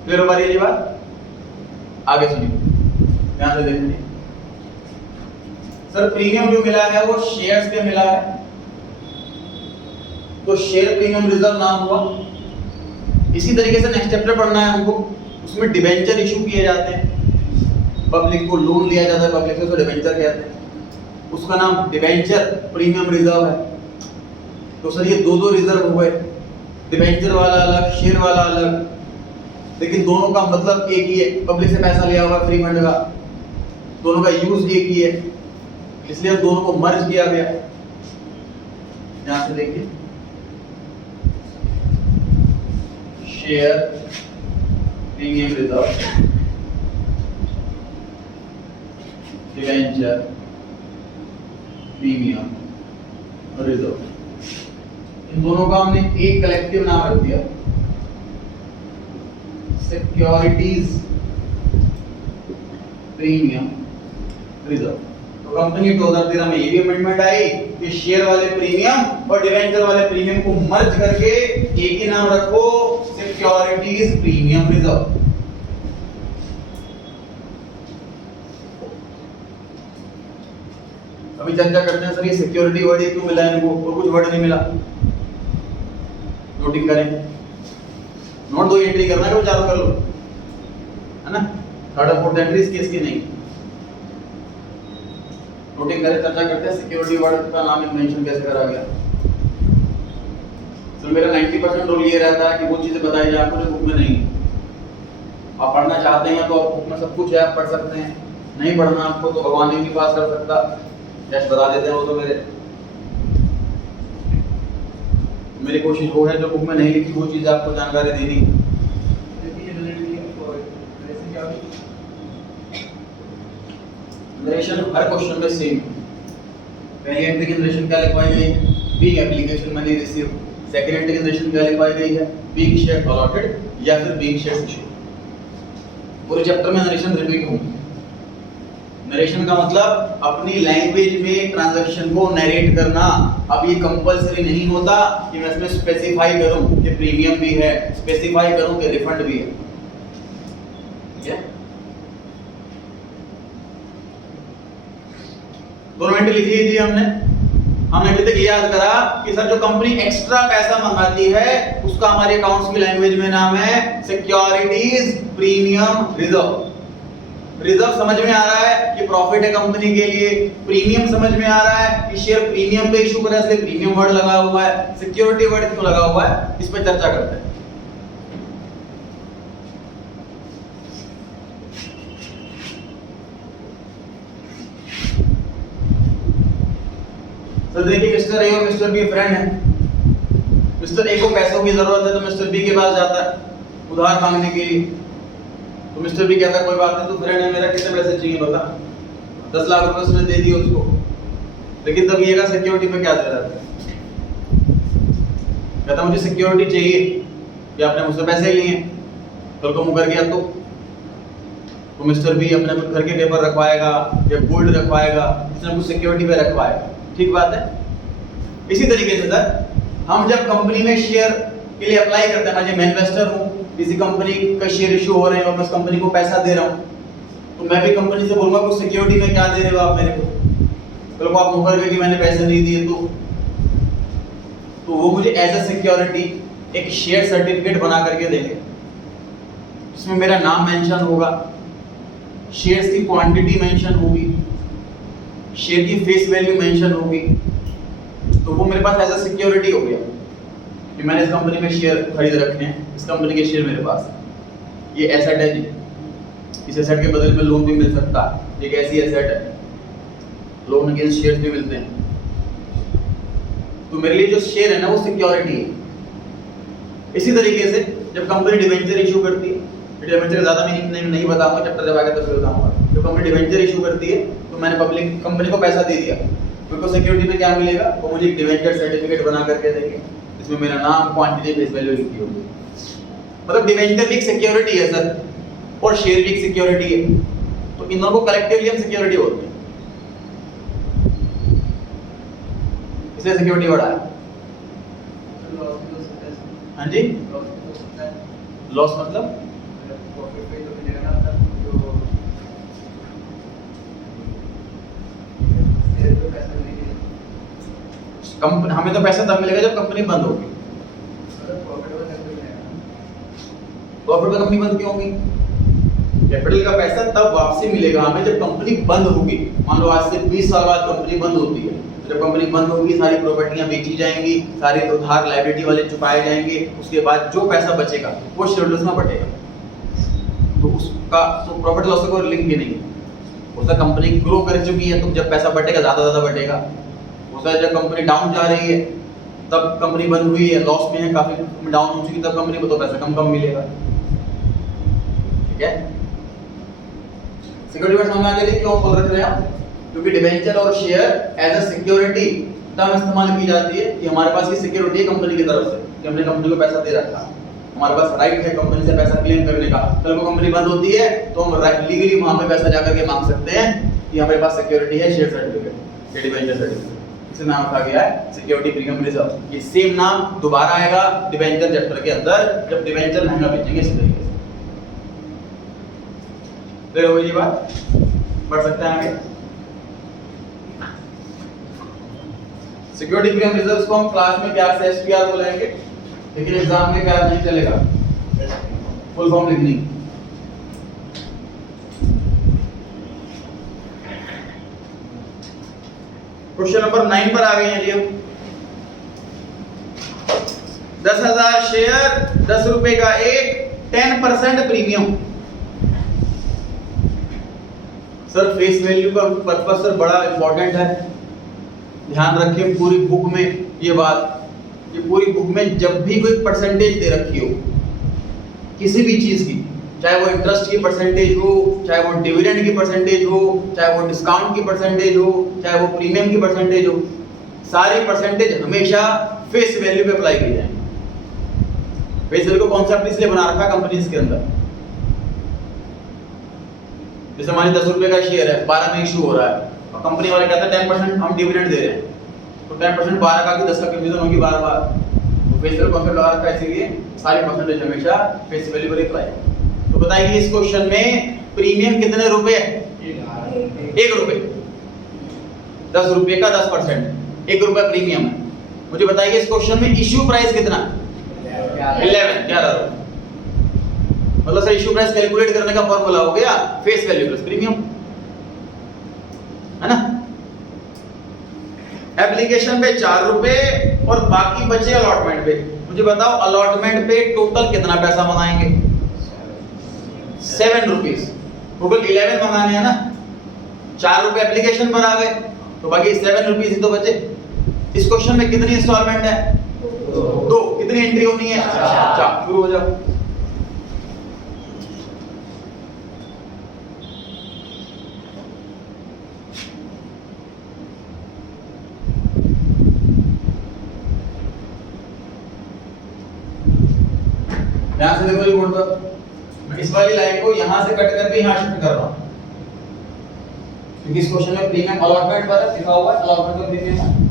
क्लियर हो पा रही है ये बात? आगे सुनिए, ध्यान से देखिए। सर प्रीमियम जो मिला है वो शेयर्स पे मिला है, तो शेयर प्रीमियम रिजर्व नाम हुआ। इसी तरीके से नेक्स्ट चैप्टर पढ़ना है हमको, उसमें डिबेंचर इशू किए जाते हैं, पब्लिक को लोन लिया जाता है, पब्लिक से उसको डिबेंचर कहते हैं, उसका नाम डिबेंचर प्रीमियम रिजर्व है। तो सर ये दो रिजर्व हुए, डिबेंचर वाला अलग, शेयर वाला अलग, लेकिन दोनों का मतलब एक ही है, पब्लिक से पैसा लिया हुआ फ्री फंड का, दोनों का यूज एक ही है, इसलिए दोनों को मर्ज किया गया। यहां से देखिए, share premium reserve, debenture premium reserve, इन दोनों का हमने एक कलेक्टिव नाम रख दिया, सिक्योरिटीज प्रीमियम रिजर्व। तो कंपनी 2013 में ये भी अमेंडमेंट आई कि शेयर वाले प्रीमियम और डिबेंचर वाले प्रीमियम को मर्ज करके एक ही नाम रखो, सिक्योरिटीज प्रीमियम रिजर्व। अभी चर्चा करते हैं सर ये सिक्योरिटी वर्ड क्यों मिला है इनको, और कुछ वर्ड नहीं मिला। नोटिंग करें, नोट 2 एंट्री करना है वो चालू कर लो, है ना, थर्ड और फोर्थ एंट्री इसकी इसकी नहीं। नोटिंग करें, चर्चा करते हैं सिक्योरिटी वर्ड का नाम मेंशन कैसे करा गया। तो मेरा 90% रोल ये रहता है कि वो चीजें बताई जाए आपको जो बुक में नहीं। आप पढ़ना चाहते हैं तो आप बुक में सब कुछ है, आप पढ़ सकते हैं, नहीं पढ़ना आपको तो भगवान नहीं पास कर सकता, जस्ट बता देते हैं वो। तो मेरी कोशिश वो है जो बुक में नहीं लिखी वो चीज़ आपको जानकारी देनी। नरेशन हर क्वेश्चन में सेम, पहली एंट्री की नरेशन क्या लिखवाई गई है, being application money receive. Second entry की नरेशन क्या लिखवाई गई है, बीइंग शेयर अलॉटेड या फिर बीइंग शेयर इशू। पूरे चैप्टर में नरेशन रिपीट होंगी। नरेशन का मतलब अपनी लैंग्वेज में ट्रांजैक्शन को नरेट करना। अब ये कंपलसरी नहीं होता कि मैं इसमें स्पेसिफाई करूं कि प्रीमियम भी है, स्पेसिफाई करूं कि रिफंड भी है, ठीक है। दोनों एंट्री लिख ली थी हमने अभी तक याद करा कि सर जो कंपनी एक्स्ट्रा पैसा मंगाती है उसका हमारे अकाउंट्स की लैंग्वेज में नाम है सिक्योरिटीज प्रीमियम रिजर्व। रिजर्व समझ में आ रहा है कि प्रॉफिट है कंपनी के लिए, प्रीमियम समझ में आ रहा है कि शेयर प्रीमियम पे इशू करा, इसलिए प्रीमियम वर्ड लगा हुआ है। सिक्योरिटी वर्ड क्यों लगा हुआ है, इस पर चर्चा करते हैं। तो देखिए मिस्टर ए और मिस्टर बी फ्रेंड है। मिस्टर ए को पैसों की जरूरत है तो मिस्टर बी के पास जाता है उधार मांगने के लिए। तो मिस्टर बी कहता है कोई बात नहीं, तो फ्रेंड है मेरा, कितने पैसे चाहिए बता। 10 लाख रुपए उसने दे दिए उसको, लेकिन तब ये का सिक्योरिटी में क्या दे रहा था, कहता मुझे सिक्योरिटी चाहिए कि आपने मुझसे पैसे लिए, कल को मुकर गया तो मिस्टर बी अपने कुछ घर के पेपर रखवाएगा या गोल्ड रखवाएगा, इसने कुछ सिक्योरिटी पे रखवाएगा, ठीक बात है। इसी तरीके से सर हम जब कंपनी में शेयर के लिए अप्लाई करते हैं, मैं इन्वेस्टर हूँ, किसी कंपनी का शेयर इशू हो रहे हैं और मैं उस कंपनी को पैसा दे रहा हूँ, तो मैं भी कंपनी से बोलूंगा कुछ सिक्योरिटी में क्या दे रहे हो आप मेरे को, तो आप मुकर गए कि मैंने पैसे नहीं दिए तो वो मुझे एज अ सिक्योरिटी एक शेयर सर्टिफिकेट बना करके देंगे, जिसमें मेरा नाम मेंशन होगा, शेयर्स की क्वांटिटी मेंशन होगी, शेयर की फेस वैल्यू मेंशन होगी, तो वो मेरे पास एज अ सिक्योरिटी हो गया कि मैंने इस कंपनी में शेयर खरीद रखे हैं, इस कंपनी के शेयर मेरे पास, ये एसेट है जी, इस एसेट के बदले में लोन भी मिल सकता है, एक ऐसी एसेट है, लोन अगेंस्ट शेयर्स भी मिलते हैं, तो मेरे लिए जो शेयर है ना वो सिक्योरिटी है। इसी तरीके से जब कंपनी डिवेंचर इशू करती है, डिवेंचर ज्यादा मीनिंग नहीं बताऊंगा, चैप्टर जब आएगा तो फिर बताऊंगा। जब कंपनी डिवेंचर इशू करती है तो मैंने पब्लिक कंपनी को पैसा दे दिया, मेरे को सिक्योरिटी में क्या मिलेगा, वो मुझे एक डिवेंचर सर्टिफिकेट बना करके देंगे, इसमें मेरा नाम, क्वांटिटी, फेस वैल्यू लिखी होगी। मतलब डिवेंचर भी एक सिक्योरिटी है सर, और शेयर भी एक सिक्योरिटी है, तो इन दोनों को कलेक्टिवली हम सिक्योरिटी बोलते हैं, इसलिए सिक्योरिटी वर्ड आया। हाँ जी, लॉस मतलब कंपनी, हमें तो पैसा तब मिलेगा जब कंपनी बंद होगी। प्रॉफिट में कंपनी बंद क्यों होगी? कैपिटल का पैसा तब वापसी मिलेगा हमें जब कंपनी बंद होगी। मान लो आज से 20 साल बाद कंपनी बंद होती है, जब कंपनी बंद होगी सारी प्रॉपर्टियां बेची जाएंगी, सारे उधार लायबिलिटी वाले चुकाए जाएंगे, उसके बाद जो पैसा बचेगा वो शेयरहोल्डर्स में बटेगा, तो उसका तो प्रॉफिट लॉस का कोई लिंक भी नहीं है। उसका कंपनी ग्रो कर चुकी है तो जब पैसा बटेगा ज्यादा बटेगा, उसका जब कंपनी डाउन जा रही है तब कंपनी बंद हुई है, लॉस में है, काफी डाउन हो चुकी, तब कंपनी को तो पैसा कम मिलेगा। ठीक है, सिक्योरिटी वर्ड समझ आ गया क्यों बोल रहे हैं आप? क्योंकि डिवेंचर और शेयर एज अ सिक्योरिटी तब इस्तेमाल की जाती है कि हमारे पास ये सिक्योरिटी है कंपनी की तरफ से कि हमने कंपनी को पैसा दे रखा, हमारे पास राइट है कंपनी से पैसा क्लेम करने का। कल को कंपनी बंद होती है तो हम लीगली वहां पे पैसा जाकर के मांग सकते हैं कि हमारे पास सिक्योरिटी है, शेयर सर्टिफिकेट, ये डिवेंचर सर्टिफिकेट, इसे नाम रखा गया है सिक्योरिटी प्रीमियम रिजर्व। ये सेम नाम दोबारा आएगा डिवेंचर चैप्टर के अंदर जब डिवेंचर महंगा बेचेंगे इस तरीके से। क्लियर हो गई बात? बढ़ सकते हैं आगे। सिक्योरिटी प्रीमियम रिजर्व्स को हम क्लास में प्यार से एसपीआर बोलेंगे, लेकिन एग्जाम में प्यार नहीं चलेगा, फुल फॉर्म लिखनी। क्वेश्चन नंबर 9 पर आ गए हैं जी हम। 10,000 शेयर, 10 रुपए का एक, 10% प्रीमियम। सर फेस वैल्यू का पर्पस सर बड़ा इंपॉर्टेंट है, ध्यान रखें पूरी बुक में ये बात, ये पूरी बुक में जब भी कोई परसेंटेज दे रखी हो किसी भी चीज की, चाहे वो इंटरेस्ट की परसेंटेज हो, चाहे वो डिविडेंड की परसेंटेज हो, चाहे वो डिस्काउंट की परसेंटेज हो, चाहे वो प्रीमियम की परसेंटेज हो, सारी परसेंटेज हमेशा फेस वैल्यू पे अप्लाई की जाएंगी। फेस वैल्यू को कॉन्सेप्ट इसलिए बना रखा कंपनीज के अंदर, जैसे हमारी 10 रुपए का शेयर है, 12 में इशू हो रहा है और कंपनी वाले कहते हैं 10% हम डिविडेंड दे रहे हैं, तो 10% 12 का कि 10 का कंफ्यूजन होगी बार बार, तो फेस वैल्यू कॉन्सेप्ट लगा रखा है, इसीलिए सारी परसेंटेज हमेशा फेस वैल्यू पर अप्लाई। तो बताइए इस क्वेश्चन में प्रीमियम कितने रुपए है? 1 रुपए। 10 रुपए का 10%, 1 रुपया प्रीमियम है। मुझे बताइए इस क्वेश्चन में इश्यू प्राइस कितना? 11 रुपए। मतलब सर इश्यू प्राइस कैलकुलेट करने का फॉर्मूला हो गया फेस वैल्यू प्लस प्रीमियम, है ना? एप्लीकेशन पे 4 रुपए और बाकी बचे अलॉटमेंट पे। मुझे बताओ अलॉटमेंट पे टोटल कितना पैसा मंगाएंगे? 7 रुपीज। टोटल 11 मंगाने हैं ना, 4 रुपए एप्लीकेशन पर आ गए तो बाकी 7 रुपीज ही तो बचे। इस क्वेश्चन में कितनी इंस्टॉलमेंट है? 2। कितनी एंट्री होनी है? 4। शुरू हो जाओ। ध्यान से देखो ये बोर्ड पर, मैं इस वाली लाइन को यहां से कट करके यहां शिफ्ट कर रहा हूं क्योंकि इस क्वेश्चन में प्रीमियम अलॉटमेंट पर लिखा हुआ है, अलॉटमेंट का प्रीमियम है।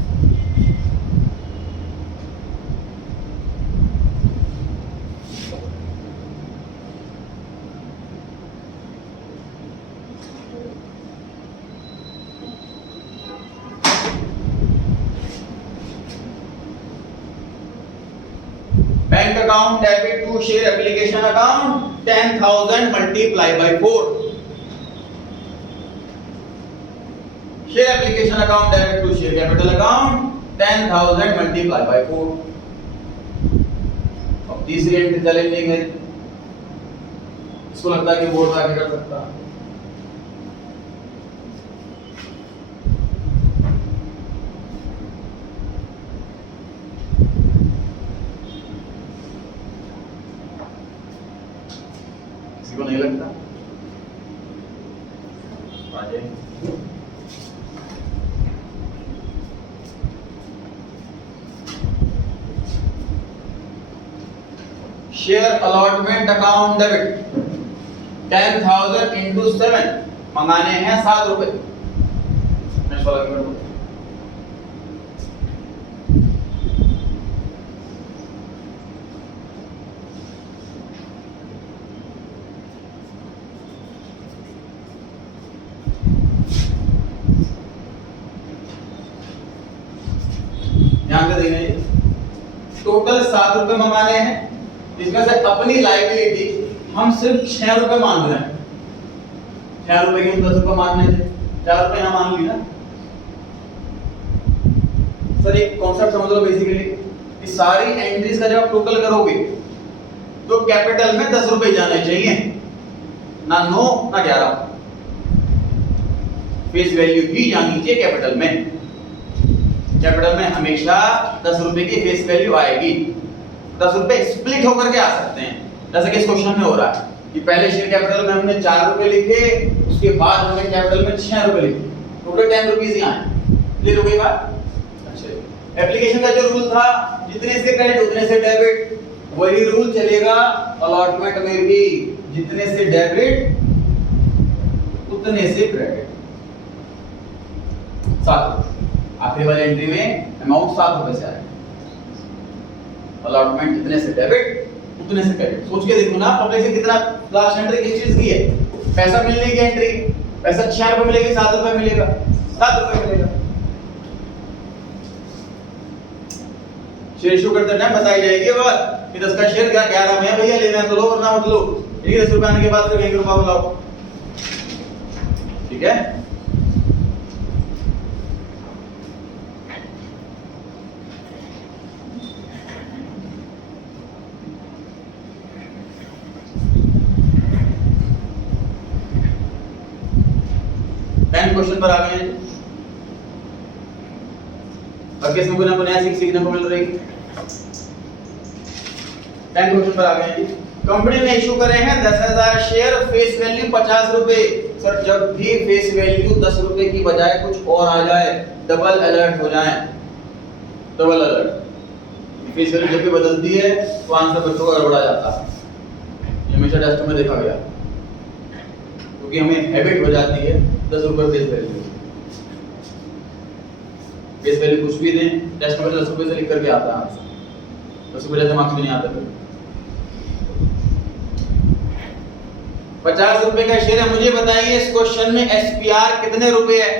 Bank account debit to share application account 10,000 multiply by 4। Share application account debit to share capital account 10,000 multiply by 4। अब तीसरी एंट्री चैलेंजिंग है, इसको लगता है कि बोर्ड में आगे कर सकता है। आ जाए। Share allotment account debit 10,000 into 7 मंगाने हैं 7 रुपए। नेक्स्ट वाला कमेंट। ध्यान से देखिए, टोटल 7 रुपए मंगाने हैं, इसमें से अपनी लायबिलिटी हम सिर्फ 6 रुपए मान रहे हैं। 6 रुपए के 10 रुपए मानने थे, 4 रुपए यहाँ मान ली ना। सर एक कॉन्सेप्ट समझ लो बेसिकली, इस सारी एंट्रीज का जब आप टोटल करोगे तो कैपिटल में 10 रुपए जाने चाहिए, ना 9 ना 11। फेस वैल्यू ही जानी चाहिए कैपिटल में। कैपिटल में हमेशा 10 रुपए की फेस वैल्यू आएगी। 10 रुपए स्प्लिट होकर के आ सकते हैं, जैसे कि इस क्वेश्चन में हो रहा है कि पहले शेयर कैपिटल में हमने 4 रुपए लिखे, उसके बाद हमने कैपिटल में 6 रुपए लिखे, टोटल 10 रुपीस ही आए। क्लियर हो गई बात? अच्छा, एप्लीकेशन का जो रूल था, जितने से क्रेडिट उतने से डेबिट, वही रूल चलेगा अलॉटमेंट में भी। जितने से डेबिट उतने से क्रेडिट। 7 रुपए आखिरी वाली एंट्री में अमाउंट 7 रुपए से आएगा। अलॉटमेंट जितने से डेबिट उतने से क्रेडिट। सोच के देखो ना, पब्लिक से कितना लास्ट एंट्री किस चीज की है? पैसा मिलने की एंट्री। पैसा 6 रुपए मिलेगी, 7 रुपए मिलेगा, 7 रुपए मिलेगा। शेयर इशू करते टाइम बताई जाएगी बात कि 10 का शेयर क्या 11 में है भैया, लेना है तो लो वरना मत लो। ये 10 रुपए आने के बाद फिर 1 रुपया बुलाओ, ठीक है? क्वेश्चन पर आ गए हैं। अब इसमें कोई ना कोई नया सीखने को मिल रही है। 10 क्वेश्चन पर आ गए हैं। कंपनी ने इशू करे हैं 10,000 शेयर, फेस वैल्यू 50 रुपए। सर जब भी फेस वैल्यू 10 रुपए की बजाय कुछ और आ जाए, डबल अलर्ट हो जाए। डबल अलर्ट, फेस वैल्यू जब भी बदलती है तो आंसर बच्चों का गड़बड़ा जाता है। ये हमेशा टेस्ट में देखा गया, क्योंकि हमें हैबिट हो जाती है 10 रुपए फेस वैल्यू। फेस वैल्यू कुछ भी दें, टेस्ट में 10 रुपए से लिख करके आता है, 10 रुपए जैसे मार्क्स भी नहीं आता। फिर 50 रुपए का शेयर है। मुझे बताइए इस क्वेश्चन में एसपीआर कितने रुपए है?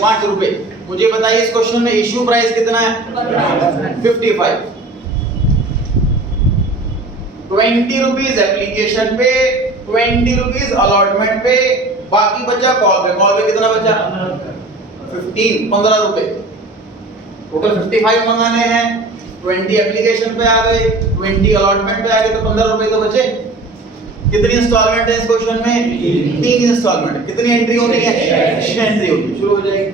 5 रुपए। मुझे बताइए इस क्वेश्चन में इश्यू प्राइस कितना है? 55। 20 रुपीज एप्लीकेशन पे, 20 रुपीज अलॉटमेंट पे, बाकी बचा कॉल पे। कॉल पे कितना बचा? 15 रुपए। टोटल 55 मंगाने हैं, 20 एप्लीकेशन पे आ गए, 20 अलॉटमेंट पे आ गए, तो 15 रुपए तो बचे। कितनी इंस्टॉलमेंट है इस क्वेश्चन में? 3 इंस्टॉलमेंट। कितनी एंट्री होनी है? 6 एंट्री होगी। शुरू हो जाएगी।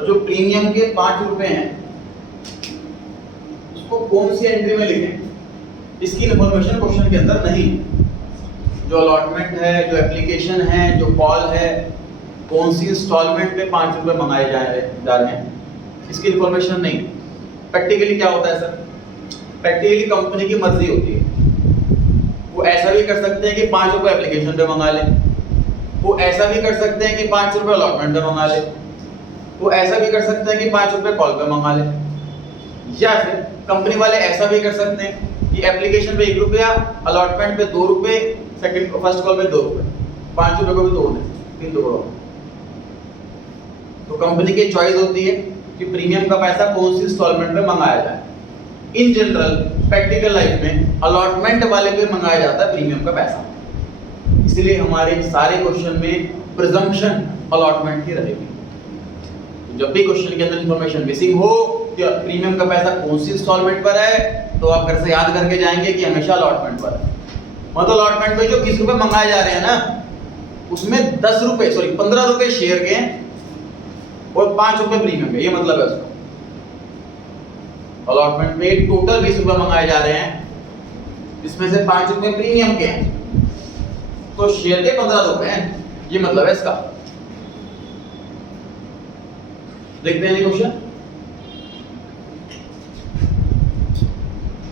जो प्रीमियम के 5 रुपए हैं उसको कौन सी एंट्री में लिखें, इसकी इंफॉर्मेशन क्वेश्चन के अंदर नहीं। जो अलॉटमेंट है, जो एप्लीकेशन है, जो कॉल है, कौन सी इंस्टॉलमेंट पे 5 रुपए मंगाए जा रहे हैं, इसकी इंफॉर्मेशन नहीं। प्रैक्टिकली क्या होता है सर? प्रैक्टिकली कंपनी की मर्जी होती है। वो ऐसा भी कर सकते हैं कि 5 रुपए एप्लीकेशन पे मंगा ले, वो ऐसा भी कर सकते हैं कि 5 रुपए अलॉटमेंट पे मंगा ले, वो ऐसा भी कर सकते हैं कि 5 रुपए कॉल पे मंगा ले, या फिर कंपनी वाले ऐसा भी कर सकते हैं कि एप्लीकेशन पे 1 रुपया, अलॉटमेंट पे 2 रुपए, सेकंड फर्स्ट कॉल पे 2 रुपए, 5 रुपए को भी 2 होने 3 टुकड़ों। तो कंपनी की चॉइस होती है कि प्रीमियम का पैसा कौन सी इंस्टॉलमेंट में मंगाया जाए। इन जनरल प्रैक्टिकल लाइफ में अलॉटमेंट वाले पे मंगाया जाता है प्रीमियम का पैसा, इसलिए हमारे सारे क्वेश्चन में प्रिजम्पशन अलॉटमेंट की रहेगी। जब भी क्वेश्चन के अंदर इंफॉर्मेशन मिसिंग हो कि प्रीमियम का पैसा कौन सी इंस्टॉलमेंट पर है, तो आप घर से याद करके जाएंगे कि हमेशा अलॉटमेंट पर है। मतलब अलॉटमेंट में जो 20 रुपए मंगाए जा रहे हैं ना, उसमें 15 रुपए शेयर के और 5 रुपए प्रीमियम है, ये मतलब है उसका। अलॉटमेंट पे टोटल 20 रुपए मंगाए जा रहे हैं, इसमें से 5 रुपए प्रीमियम के हैं, तो शेयर के 15 रुपए हैं, ये मतलब है इसका। देखते हैं क्वेश्चन।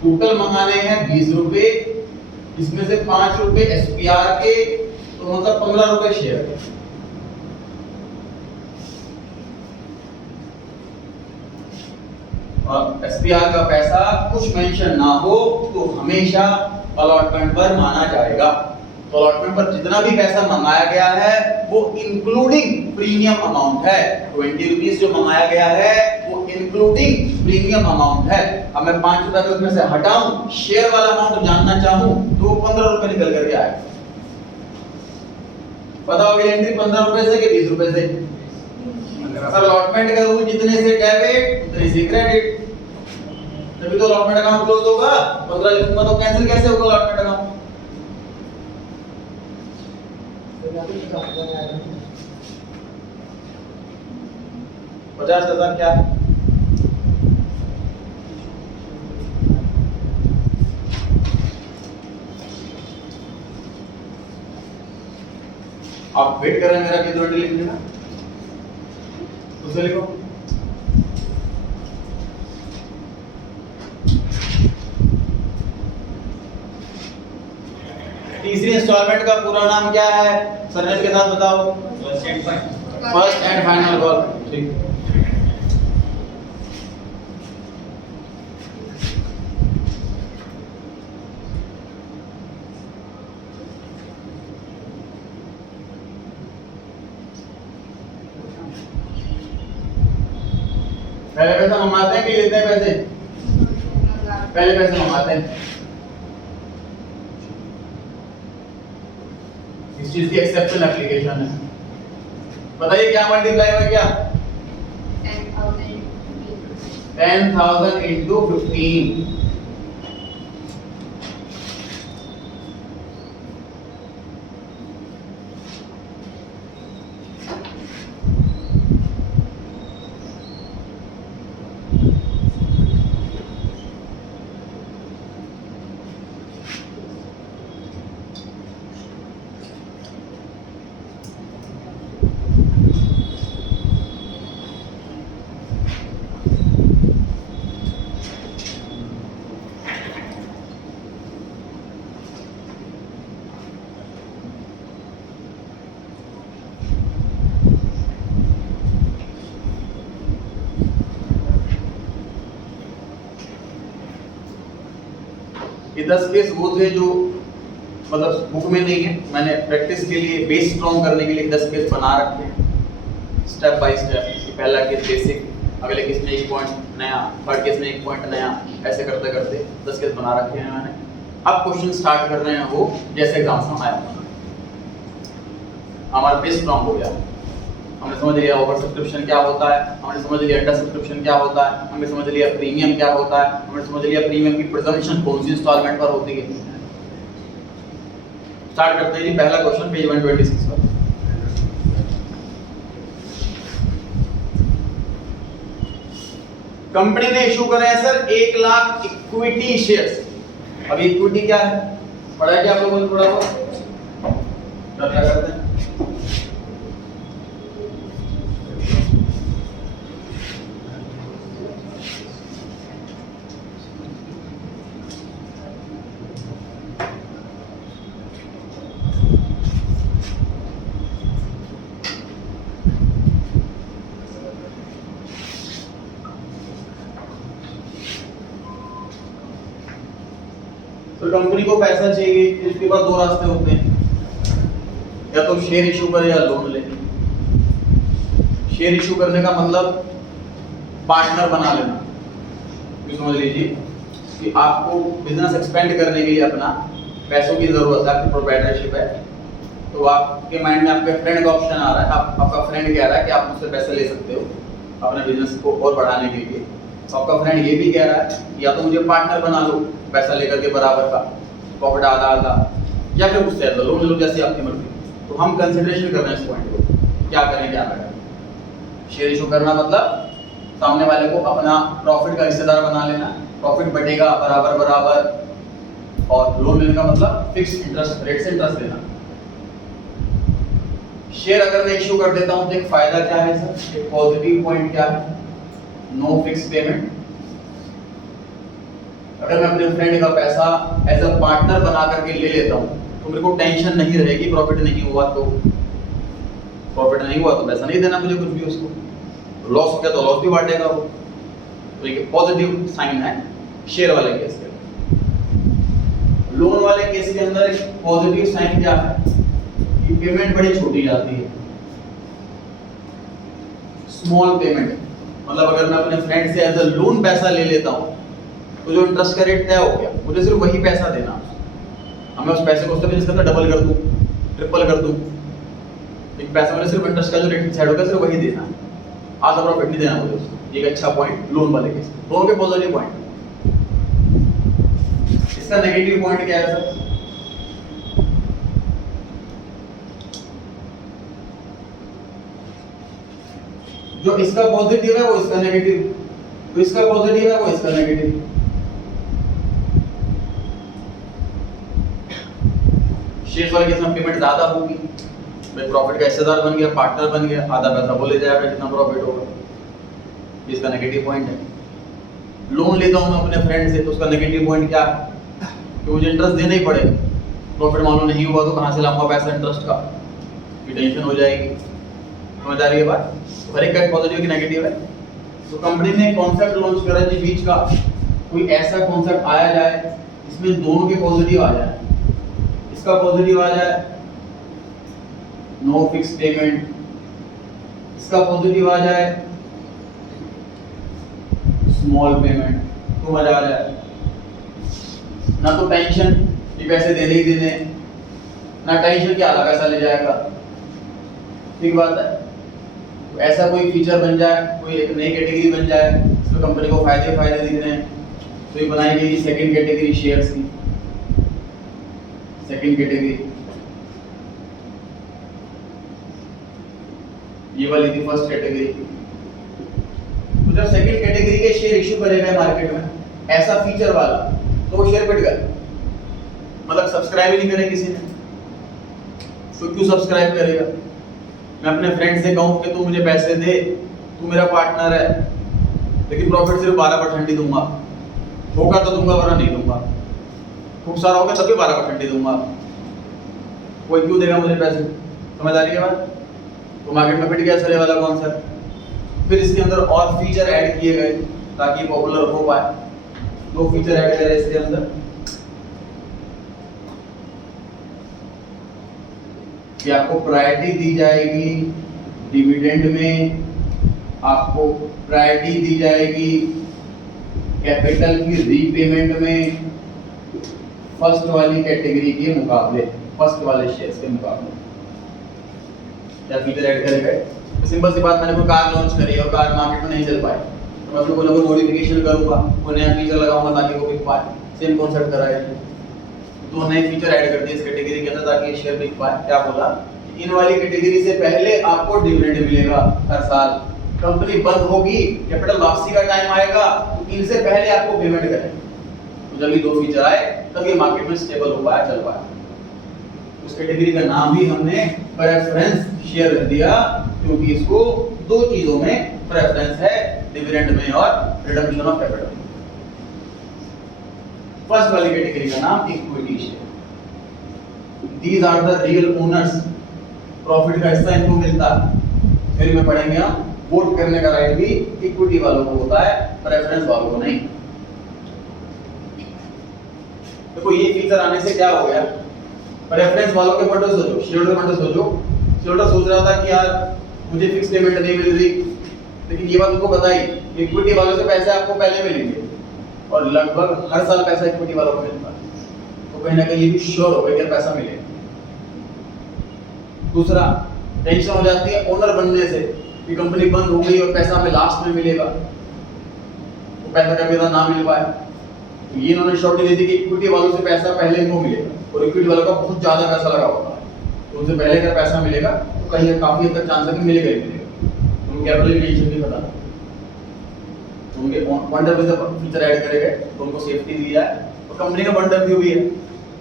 टोटल मंगाने हैं 20 रुपए, इसमें से 5 रुपए एसपीआर के, तो मतलब 15 रुपए शेयर के। और एसपीआर का पैसा कुछ मेंशन ना हो तो हमेशा अलॉटमेंट पर माना जाएगा। तो अलॉटमेंट पर जितना भी पैसा मंगाया गया है वो इंक्लूडिंग प्रीमियम अमाउंट है। 20 रुपीस जो मंगाया गया है वो इंक्लूडिंग प्रीमियम अमाउंट है। अब मैं 5 रुपए अगर उसमें से हटाऊं, शेयर वाला अमाउंट जानना चाहूं तो 15 रुपए निकल करके आएगा। पता हो गया एंट्री 15 रुपए से कि 20 रुपए से? सर अलॉटमेंट का रूल जितने से डेबिट उतने से क्रेडिट, तभी तो अलॉटमेंट अकाउंट क्लोज होगा। 15 लिखूंगा तो कैंसिल कैसे होगा अलॉटमेंट अकाउंट? 50,000 क्या है? आप वेट कर रहे हैं मेरा कितना लिखने का, उसे लिखो। तीसरी इंस्टॉलमेंट का पूरा नाम क्या है? सरनेम के साथ बताओ। First and final call. ठीक, पहले पैसा मंगाते हैं कि लेते हैं पैसे? पहले पैसे मंगाते हैं। इस चीज की एक्सेप्शन एप्लीकेशन है। बताइए क्या मल्टीप्लाई हुआ क्या? 10,000 into 15। ये 10 केस वो थे जो मतलब बुक में नहीं है, मैंने प्रैक्टिस के लिए बेस स्ट्रॉन्ग करने के लिए 10 केस बना रखे हैं स्टेप बाय स्टेप। पहला केस बेसिक, अगले केस में 1 पॉइंट नया, थर्ड केस में 1 पॉइंट नया, ऐसे करते करते 10 केस बना रखे हैं मैंने। अब क्वेश्चन स्टार्ट कर रहे हैं वो जैसे एग्जाम में आया, हमारा बेस स्ट्रॉन्ग हो गया। हमने समझ लिया ओवर सब्सक्रिप्शन क्या होता है, हमने समझ लिया अंडर सब्सक्रिप्शन क्या होता है, हमने समझ लिया प्रीमियम क्या होता है, हमने समझ लिया प्रीमियम की प्रिजम्पशन कौन सी इंस्टॉलमेंट पर होती है। स्टार्ट करते हैं जी, पहला क्वेश्चन पेज 126 पर। कंपनी ने इशू करे हैं सर 1 लाख इक्विटी शेयर्स। अब इक्विटी क्या है पढ़ा है क्या आप लोगों ने? थोड़ा बहुत क्या करते हैं? तो कंपनी को पैसा चाहिए, इसके बाद 2 रास्ते होते हैं, या तो शेयर इशू करे या लोन ले। शेयर इशू करने का मतलब पार्टनर बना लेना। ये समझ लीजिए कि आपको बिजनेस एक्सपेंड करने के लिए अपना पैसों की जरूरत है, आपकी प्रोप्राइटरशिप है, तो आपके माइंड में आपके फ्रेंड का ऑप्शन आ रहा है, आपका फ्रेंड कह रहा है कि आप मुझसे पैसे ले सकते हो अपने बिजनेस को और बढ़ाने के लिए। तो आपका फ्रेंड ये भी कह रहा है या तो मुझे पार्टनर बना लो पैसा लेकर के बराबर का, प्रॉफिट आधा आधा, या फिर उससे ज़्यादा लोन लो, जैसे आपकी मर्जी। तो हम कंसिडरेशन कर रहे हैं इस पॉइंट को, क्या करें क्या ना करें। शेयर इशू करना मतलब सामने वाले को अपना प्रॉफिट का हिस्सेदार बना लेना, प्रॉफिट बढ़ेगा बराबर बराबर, और लोन लेने का मतलब फिक्स इंटरेस्ट रेट से इंटरेस्ट देना। शेयर अगर मैं इशू कर देता हूं तो एक फायदा क्या है सर, एक पॉजिटिव पॉइंट क्या है, नो फिक्स पेमेंट। अगर मैं अपने फ्रेंड का पैसा एज अ पार्टनर बना करके ले लेता हूं तो मेरे को टेंशन नहीं रहेगी, प्रॉफिट नहीं हुआ तो पैसा नहीं देना मुझे कुछ भी, उसको लॉस हो गया तो लॉस भी बांटेगा वो। तो ये पॉजिटिव साइन है शेयर वाले केस के। लोन वाले केस के अंदर एक पॉजिटिव साइन क्या है कि पेमेंट बड़ी छोटी जाती है, स्मॉल पेमेंट। मतलब अगर मैं अपने फ्रेंड से एज अ लोन पैसा ले लेता हूं तो जो इंटरेस्ट का रेट तय हो गया, मुझे सिर्फ वही पैसा देना। अब मैं उस पैसे को उसके अंदर डबल कर दूं, ट्रिपल कर दूं, एक पैसा मुझे सिर्फ इंटरेस्ट का जो रेट डिसाइड होगा सिर्फ वही देना, आधा प्रॉफिट नहीं देना मुझे उसको। एक अच्छा पॉइंट लोन वाले केस, दोनों के पॉजिटिव पॉइंट। इसका नेगेटिव पॉइंट क्या है सर, जो इसका पॉजिटिव है वो इसका नेगेटिव, जो इसका पॉजिटिव है वो इसका नेगेटिव। शेयर वाले केस में पेमेंट ज्यादा होगी, मैं प्रॉफिट का हिस्सेदार बन गया, पार्टनर बन गया, आधा पैसा वो ले जाएगा जितना प्रॉफिट होगा, इसका नेगेटिव पॉइंट है। लोन लेता हूं मैं अपने फ्रेंड से तो उसका नेगेटिव पॉइंट क्या है कि मुझे इंटरेस्ट देना ही पड़ेगा, प्रॉफिट मालूम नहीं हुआ तो कहां से लाऊंगा पैसा इंटरेस्ट का, ये टेंशन हो जाएगी। समझ आ रही है बात? हर एक का पॉजिटिव की नेगेटिव है। तो कंपनी ने कॉन्सेप्ट लॉन्च करा जी बीच का, कोई ऐसा कॉन्सेप्ट आया जाए इसमें दोनों के पॉजिटिव आ जाए। इसका पॉजिटिव आ जाए नो फिक्स पेमेंट, इसका पॉजिटिव आ जाए स्मॉल पेमेंट, तो मजा आ जाए। ना तो टेंशन कि पैसे देने ही देने, ना टेंशन कि आधा पैसा ले जाएगा। ठीक बात है। तो ऐसा कोई फीचर बन जाए, कोई एक नई कैटेगरी बन जाए जिसमें कंपनी को फायदे दिख रहे हैं, तो ये बनाई गई सेकंड कैटेगरी शेयर्स की। सेकंड कैटेगरी ये वाली थी फर्स्ट कैटेगरी। तो जब सेकंड कैटेगरी के शेयर इशू करेगा मार्केट में ऐसा फीचर वाला, तो वो शेयर पिट गए, मतलब सब्सक्राइब ही नहीं करे किसी ने। तो क्यों सब्सक्राइब करेगा? मैं अपने फ्रेंड से कहूं कि तू मुझे पैसे दे, तू मेरा पार्टनर है, लेकिन प्रॉफिट सिर्फ 12% ही दूंगा, होगा तो दूंगा वरना नहीं दूंगा, खूब सारा होगा तब भी 12% ही दूंगा, कोई क्यों देगा मुझे पैसे? समझ आ रही है बात? तो मार्केट में पिट गया सर ये वाला कॉन्सेप्ट। फिर इसके अंदर और फीचर ऐड किए गए ताकि पॉपुलर हो पाए। दो फीचर ऐड करे इसके अंदर, कि आपको प्रायोरिटी दी जाएगी डिविडेंड में, आपको प्रायोरिटी दी जाएगी कैपिटल की रीपेमेंट में, फर्स्ट वाली कैटेगरी के मुकाबले, फर्स्ट वाले शेयर्स के मुकाबले। क्या फीचर ऐड करे गए? सिंपल सी बात, मैंने कोई कार लॉन्च करी और कार मार्केट में नहीं चल पाई, तो मैं उसको कोई ना कोई मॉडिफिकेशन करूंगा, कोई नया फीचर लगाऊंगा ताकि वो बिक पाए। सेम कॉन्सेप्ट करा है, तो नए फीचर ऐड कर दिए इस कैटेगरी के अंदर ताकि शेयर बिक पाए। क्या बोला? इन वाली कैटेगरी से पहले आपको डिविडेंड मिलेगा हर साल, कंपनी बंद होगी, कैपिटल वापसी का टाइम आएगा, तो इनसे पहले आपको पेमेंट करें। तो जब ये दो फीचर आए तब ये मार्केट में स्टेबल हो पाया, चल पाया। उस कैटेगरी का नाम भी हमने प्रेफरेंस शेयर रख दिया, क्योंकि इसको दो चीजों में प्रेफरेंस है, डिविडेंड में और रिडम्पशन ऑफ कैपिटल। फर्स्ट वाली कैटेगरी का नाम equity share. These are the real owners, profit का हिस्सा इनको मिलता है। फिर में पढ़ेंगे हम, वोट करने का राइट भी इक्विटी वालों को होता है, प्रेफरेंस वालों को नहीं। देखो ये फीचर आने से क्या हो गया, प्रेफरेंस वालों के पॉइंट ऑफ सोचो, शेयर होल्डर पॉइंट ऑफ सोचो। शेयर होल्डर सोच रहा था कि यार मुझे फिक्स पेमेंट नहीं मिल रही, लेकिन ये बात उनको बताई इक्विटी वालों से पैसे आपको पहले मिलेंगे, और लगभग हर साल पैसा इक्विटी वालों को मिलता है, तो कहीं ना कहीं ये भी श्योर हो गया कि पैसा मिलेगा। दूसरा, टेंशन हो जाती है ओनर बनने से कि कंपनी बंद हो गई और पैसा हमें लास्ट में मिलेगा, तो पैसा कभी ना मिल पाए, तो ये इन्होंने श्योरिटी दे दी कि इक्विटी वालों से पैसा पहले इनको मिलेगा, और इक्विटी वालों का बहुत ज्यादा पैसा लगा होता है, तो उनसे पहले अगर पैसा मिलेगा तो कहीं काफी हद तक चांस है कि मिलेगा ही मिलेगा। तो कैपिटल इंजेक्शन भी बता, तो उनके पॉइंट ऑफ व्यू से फीचर ऐड करेंगे तो उनको सेफ्टी दी जाए, और कंपनी का पॉइंट ऑफ व्यू भी है,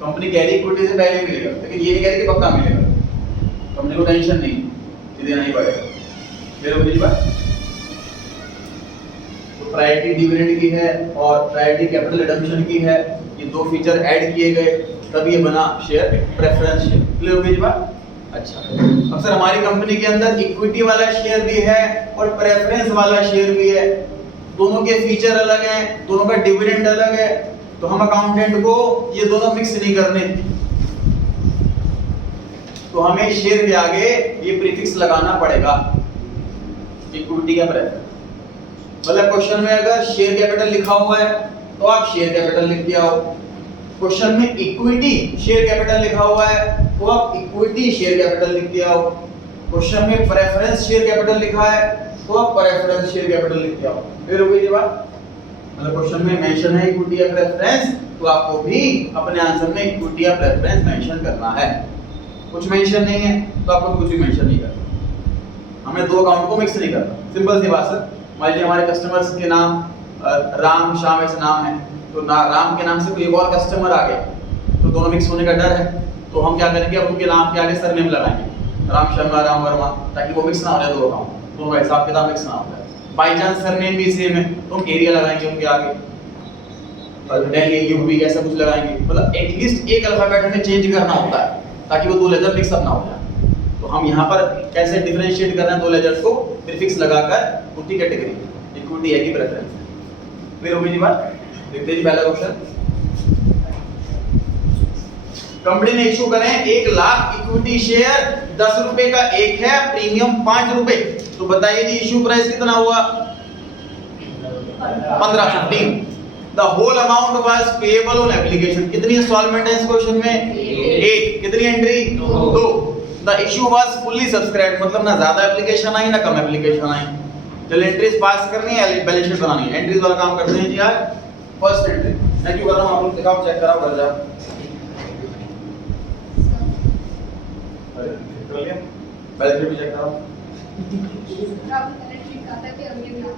कंपनी कह रही इक्विटी से पहले मिलेगा, लेकिन ये नहीं कह रही कि पक्का मिलेगा, कंपनी को टेंशन नहीं कि देना ही पड़ेगा। फिर अगली बात तो प्रायोरिटी डिविडेंड की है और प्रायोरिटी कैपिटल रिडम्पशन की है, ये दो फीचर ऐड किए गए तब ये बना शेयर प्रेफरेंस शेयर। क्लियर हो गई जी बात? अच्छा, अब सर हमारी कंपनी के अंदर इक्विटी वाला शेयर भी है और प्रेफरेंस वाला शेयर भी है, दोनों के फीचर अलग हैं, दोनों का डिविडेंड अलग है, तो हम अकाउंटेंट को ये दोनों मिक्स नहीं करने, तो हमें शेयर के आगे ये प्रीफिक्स लगाना पड़ेगा, इक्विटी या प्रेफरेंस। मतलब क्वेश्चन में अगर शेयर कैपिटल लिखा हुआ है तो आप शेयर कैपिटल लिख के आओ, क्वेश्चन में इक्विटी शेयर कैपिटल लिखा हुआ है तो आप इक्विटी शेयर कैपिटल लिख के आओ, क्वेश्चन में प्रेफरेंस शेयर कैपिटल लिखा है तो आप प्रेफरेंस शेयर कैपिटल लिख के आओ। फिर हो गई ये बात, मतलब क्वेश्चन में मेंशन है इक्विटी या प्रेफरेंस तो आपको भी अपने आंसर में इक्विटी या प्रेफरेंस मेंशन करना है, कुछ मेंशन नहीं है तो आपको कुछ भी मेंशन नहीं करना, हमें दो अकाउंट को मिक्स नहीं करना। सिंपल सी बात सर, मान लीजिए हमारे कस्टमर्स के नाम राम श्याम ऐसे नाम है, तो ना राम के नाम से कोई और कस्टमर आ गया तो दोनों मिक्स होने का डर है, तो हम क्या करेंगे, अब उनके नाम के आगे सरनेम लगाएंगे, राम शर्मा राम वर्मा, ताकि वो मिक्स ना हो जाए दो अकाउंट, दोनों का हिसाब किताब मिक्स ना हो जाए। बाई चांस सरनेम भी सेम है तो हम एरिया लगाएंगे उनके आगे, और दिल्ली यूपी ऐसा कुछ लगाएंगे, मतलब एटलीस्ट एक अल्फाबेट हमें चेंज करना होता है ताकि वो दो लेटर मिक्स अप ना हो जाए। तो हम यहाँ पर कैसे डिफरेंशिएट कर रहे हैं दो लेटर्स को, प्रीफिक्स लगाकर उनकी कैटेगरी, इक्विटी है कि प्रेफरेंस। फिर होगी जी बात, देखते हैं पहला क्वेश्चन, कंपनी ने इशू करें 1 लाख इक्विटी शेयर, 10 रुपए का एक है, प्रीमियम 5 रुपए, तो बताइए जी इशू प्राइस कितना हुआ? 15 the whole amount was payable on application. कितनी इंस्टॉलमेंट है इस क्वेश्चन में? एक। कितनी entry? 2। The issue was fully subscribed, मतलब ना ज्यादा एप्लीकेशन आई ना कम एप्लीकेशन आई। चल एंट्रीज पास करनी है, बैलेंस शीट बनानी है, एंट्रीज वाला काम करते हैं जी आज। फर्स्ट एंट्री मैं क्यों कर रहा हूं, आप लोग दिखाओ, चेक कराओ, कर जाओ। अरे कर लिया, बैलेंस शीट भी चेक कराओ। आपको करेक्ट लिखा था कि अगले क्लास